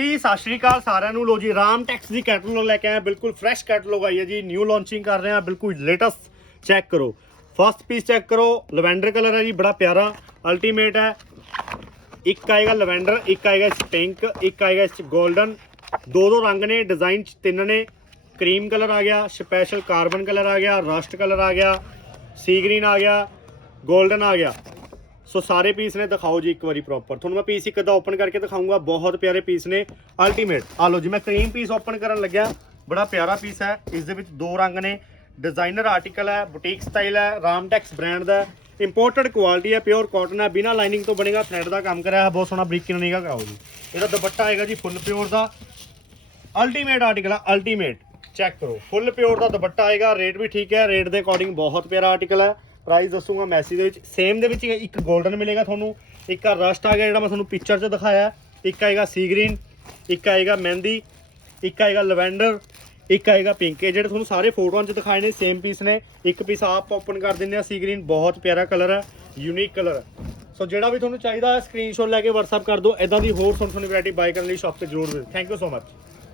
ਜੀ, ਸਤਿ ਸ਼੍ਰੀ ਅਕਾਲ ਸਾਰਿਆਂ ਨੂੰ। ਲੋ ਜੀ, ਰਾਮ ਟੈਕਸ ਦੀ ਕੈਟਲੌਗ ਲੈ ਕੇ ਆਇਆ ਬਿਲਕੁਲ ਫਰੈਸ਼ ਕੈਟਲੌਗ ਆਈ ਹੈ ਜੀ। ਨਿਊ ਲਾਂਚਿੰਗ ਕਰ ਰਹੇ ਹਾਂ। ਬਿਲਕੁਲ ਲੇਟੈਸਟ ਚੈੱਕ ਕਰੋ। ਫਸਟ ਪੀਸ ਚੈੱਕ ਕਰੋ। ਲਵੈਂਡਰ ਕਲਰ ਹੈ ਜੀ, ਬੜਾ ਪਿਆਰਾ। ਅਲਟੀਮੇਟ ਹੈ। ਇੱਕ ਆਏਗਾ ਲਵੈਂਡਰ ਇੱਕ ਆਏਗਾ ਇਸ ਪਿੰਕ ਇੱਕ ਆਏਗਾ ਇਸ 골ਡਨ ਦੋ ਦੋ ਰੰਗ ਨੇ ਡਿਜ਼ਾਈਨ ਚ ਤਿੰਨ ਨੇ। ਕਰੀਮ ਕਲਰ ਆ ਗਿਆ ਸਪੈਸ਼ਲ ਕਾਰਬਨ ਕਲਰ ਆ ਗਿਆ ਰਸਟ ਕਲਰ ਆ ਗਿਆ ਸੀ ਗ੍ਰੀਨ ਆ ਗਿਆ 골ਡਨ ਆ ਗਿਆ। ਸੋ ਸਾਰੇ ਪੀਸ ਨੇ ਦਿਖਾਓ ਜੀ ਇੱਕ ਵਾਰੀ ਪ੍ਰੋਪਰ ਤੁਹਾਨੂੰ ਮੈਂ ਪੀਸ ਇੱਕ ਅੱਧਾ ਓਪਨ ਕਰਕੇ ਦਿਖਾਊਂਗਾ। ਬਹੁਤ ਪਿਆਰੇ ਪੀਸ ਨੇ। ਅਲਟੀਮੇਟ ਆ ਲਓ ਜੀ, ਮੈਂ ਕਰੀਮ ਪੀਸ ਓਪਨ ਕਰਨ ਲੱਗਿਆ। ਬੜਾ ਪਿਆਰਾ ਪੀਸ ਹੈ। ਇਸ ਦੇ ਵਿੱਚ ਦੋ ਰੰਗ ਨੇ। ਡਿਜ਼ਾਈਨਰ ਆਰਟੀਕਲ ਹੈ ਬੁਟੀਕ ਸਟਾਈਲ ਹੈ ਰਾਮਟੈਕਸ ਬ੍ਰਾਂਡ ਦਾ। ਇੰਪੋਰਟਡ ਕੁਆਲਿਟੀ ਹੈ ਪਿਓਰ ਕਾਟਨ ਹੈ। ਬਿਨਾ ਲਾਈਨਿੰਗ ਤੋਂ ਬਣੇਗਾ ਥ੍ਰੈਡ ਦਾ ਕੰਮ ਕਰਿਆ ਹੈ ਬਹੁਤ ਸੋਹਣਾ ਬਰੀਕੀ ਨਾਲ ਨੀਗਾ ਕਰਾਓ ਜੀ। ਇਹਦਾ ਦੁਪੱਟਾ ਆਏਗਾ ਜੀ ਫੁੱਲ ਪਿਓਰ ਦਾ। ਅਲਟੀਮੇਟ ਆਰਟੀਕਲ ਹੈ ਅਲਟੀਮੇਟ ਚੈੱਕ ਕਰੋ। ਫੁੱਲ ਪਿਓਰ ਦਾ ਦੁਪੱਟਾ ਆਏਗਾ। ਰੇਟ ਵੀ ਠੀਕ ਹੈ। ਰੇਟ ਦੇ ਅਕੋਰਡਿੰਗ ਬਹੁਤ ਪਿਆਰਾ ਆਰਟੀਕਲ ਹੈ। ਪ੍ਰਾਈਸ ਦੱਸੂਗਾ ਮੈਸੇਜ ਦੇ ਵਿੱਚ। ਸੇਮ ਦੇ ਵਿੱਚ ਇੱਕ 골ਡਨ ਮਿਲੇਗਾ ਤੁਹਾਨੂੰ। ਇੱਕ ਆ ਰਸਟ ਆ ਗਿਆ ਜਿਹੜਾ ਮੈਂ ਤੁਹਾਨੂੰ ਪਿਕਚਰ 'ਚ ਦਿਖਾਇਆ। ਇੱਕ ਆਏਗਾ ਸੀ ਗ੍ਰੀਨ ਇੱਕ ਆਏਗਾ ਮਹਿੰਦੀ ਇੱਕ ਆਏਗਾ ਲਵੈਂਡਰ ਇੱਕ ਆਏਗਾ ਪਿੰਕ ਇਹ ਜਿਹੜੇ ਤੁਹਾਨੂੰ ਸਾਰੇ ਫੋਟੋਆਂ 'ਚ ਦਿਖਾਏ ਨੇ ਸੇਮ ਪੀਸ ਨੇ। ਇੱਕ ਪੀਸ ਆਪ ਓਪਨ ਕਰ ਦਿੰਦੇ ਆ ਸੀ ਗ੍ਰੀਨ ਬਹੁਤ ਪਿਆਰਾ ਕਲਰ ਹੈ ਯੂਨੀਕ ਕਲਰ ਹੈ ਸੋ ਜਿਹੜਾ ਵੀ ਤੁਹਾਨੂੰ ਚਾਹੀਦਾ ਹੈ ਸਕਰੀਨਸ਼ਾਟ ਲੈ ਕੇ WhatsApp ਕਰ ਦਿਓ। ਇਦਾਂ ਦੀ ਹੋਰ ਸੋਹਣੀ ਸੋਹਣੀ ਵੈਰਾਈਟੀ ਬਾਈ ਕਰਨ ਲਈ ਸ਼ਾਪ ਤੇ ਜ਼ਰੂਰ visit thank you so much